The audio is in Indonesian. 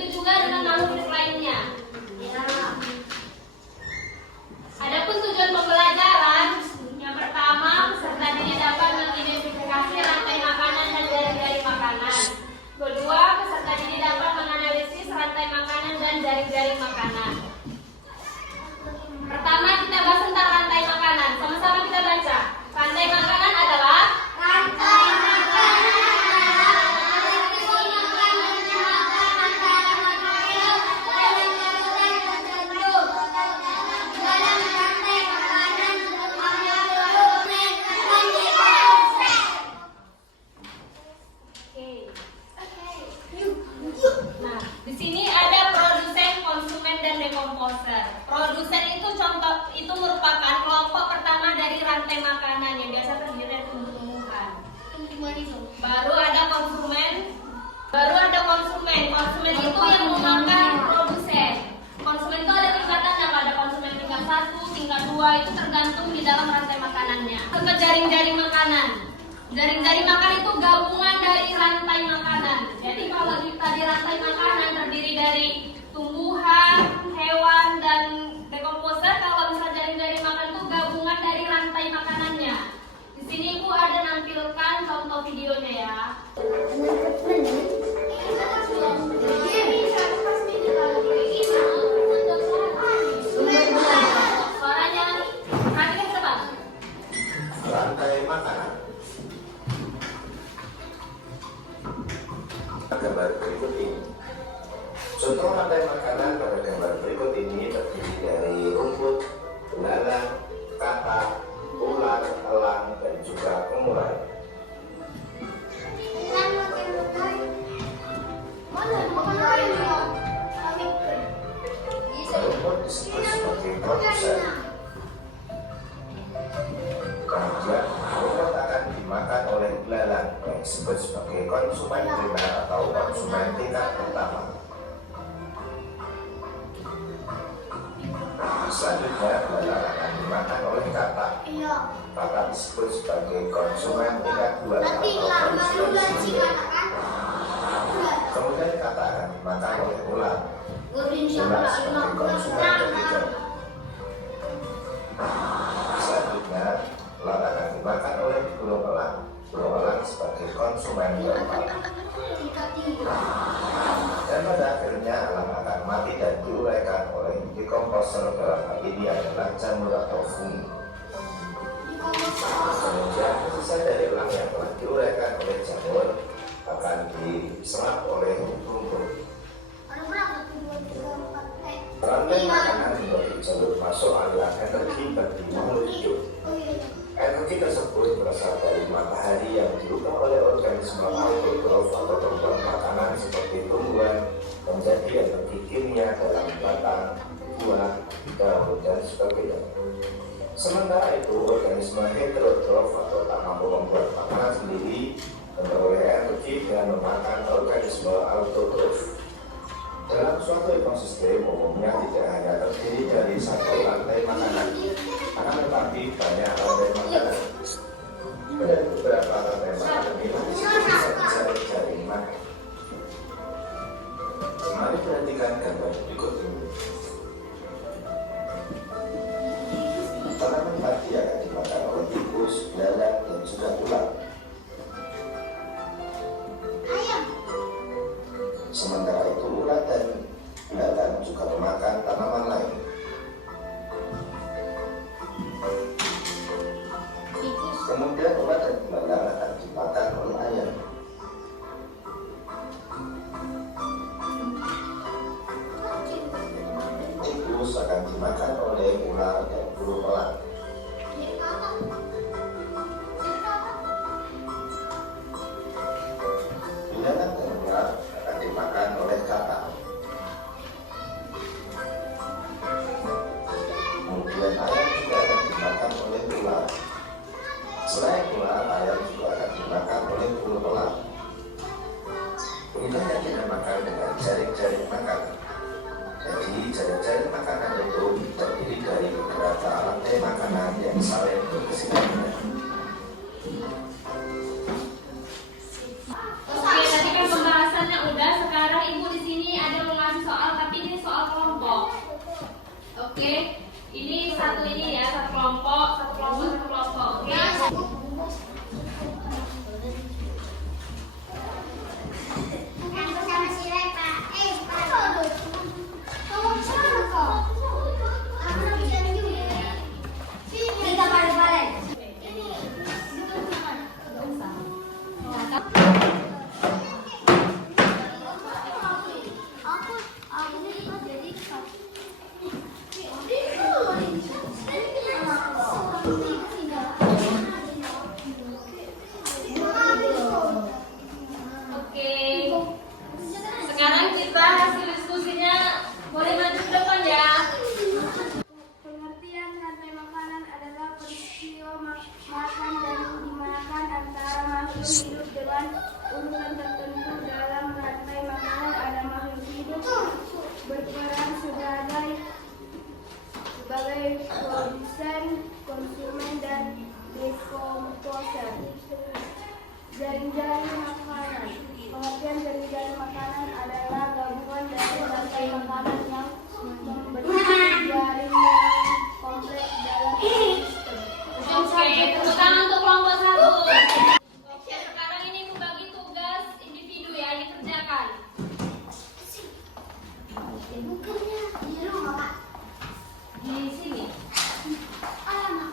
Begitu juga dengan makhluk hidup lainnya. Ya. Adapun tujuan pembelajaran, yang pertama, peserta didik dapat mengidentifikasi rantai makanan dan jaring-jaring makanan. Kedua, peserta didik dapat menganalisis rantai makanan dan jaring-jaring makanan. Pertama, kita bahas tentang rantai makanan. Sama-sama kita baca. Rantai makanan adalah di sini ada produsen, konsumen, dan dekomposer. Produsen itu merupakan kelompok pertama dari rantai makanan yang biasa terdiri dari tumbuh-tumbuhan. Baru ada konsumen. Konsumen itu yang memakan produsen. Konsumen itu ada tingkatannya, ada konsumen tingkat 1, tingkat 2, itu tergantung di dalam rantai makanannya. Ke jaring-jaring makanan. Jaring-jaring makanan itu gabungan dari rantai makanan. Jadi kalau kita di rantai makanan terdiri dari tumbuhan, hewan, dan dekomposer, kalau misalnya jaring-jaring makan itu gabungan dari rantai makanannya. Di sini Ibu ada nampilkan contoh videonya ya. Suaranya, perhatikan coba. Rantai makanan. Gambar berikut ini. Contoh rantai makanan pada gambar berikut ini terdiri dari rumput, belalang, katak, ular, elang, dan juga kemurai. Rumput disebut sebagai produsen. Kemudian rumput akan dimakan oleh belalang yang disebut sebagai konsumen primer atau konsumen tingkat pertama. Selanjutnya belalang akan dimakan oleh katak. Katak disebut sebagai konsumen tingkat 2 atau konsumen senior. Kemudian katak akan dimakan oleh ular. Ular sebagai konsumen ketiga. Selanjutnya ular akan dimakan oleh burung elang. Burung elang sebagai konsumen keempat. Dan pada akhirnya elang akan mati dan diuraikan oleh dekomposer, dalam hal ini adalah jamur atau fungi. Kemudian sisa dari elang yang telah diuraikan oleh jamur akan diserap oleh rumput. Rantai makanan menjadi jalur masuk aliran energi bagi makhluk hidup. Energi tersebut berasal dari matahari yang diubah oleh organisme autotrof atau pembuat makanan seperti tumbuhan menjadi energi kimia dalam batang, buah, daun, dan sebagainya. Sementara itu, organisme heterotrof atau tak mampu membuat makanan sendiri memperoleh energi dengan memakan organisme autotrof. Dalam suatu ekosistem umumnya tidak hanya terdiri dari satu rantai makanan, akan tetapi banyak rantai makanan. Dan beberapa rantai makanan ini bisa jaring makan. Mari perhatikan gambar berikut ini. Tanaman padi akan dimakan oleh tikus, belalang, dan juga ular. Sementara itu ulat dan belalang juga memakan tanaman lain. Kemudian ulat dan belalang akan dimakan oleh ayam. Tikus akan dimakan oleh ular dan burung elang. Belalang dan ular akan dimakan oleh katak. Kemudian ayam juga akan dimakan oleh ular. Selain ular, ayam juga akan dimakan oleh burung elang. Inilah yang dinamakan dengan jaring-jaring makanan. Jadi jaring-jaring makanan itu terdiri dari beberapa rantai makanan yang saling berkesinambungan. Oke, tadi kan pembahasannya udah. Sekarang Ibu di sini ada Oke, ini satu ini ya, satu kelompok, satu kelompok, satu kelompok. Oke. Oke. Sekarang kita hasil diskusinya boleh maju ke depan ya. Pengertian rantai makanan adalah peristiwa makan dan dimakan antara makhluk hidup dengan urutan tertentu dalam rantai makanan. Ada makhluk hidup berperan sebagai produsen, konsumen, dan dekomposer. Jaring-jaring makanan. Pengertian jaring-jaring makanan adalah gabungan dari rantai makanan yang membentuk jaring yang kompleks dalam sistem. Oke, tepuk tangan untuk kelompok satu. Oke, sekarang ini aku bagi tugas individu ya, dikerjakan. Di sini. Alamak.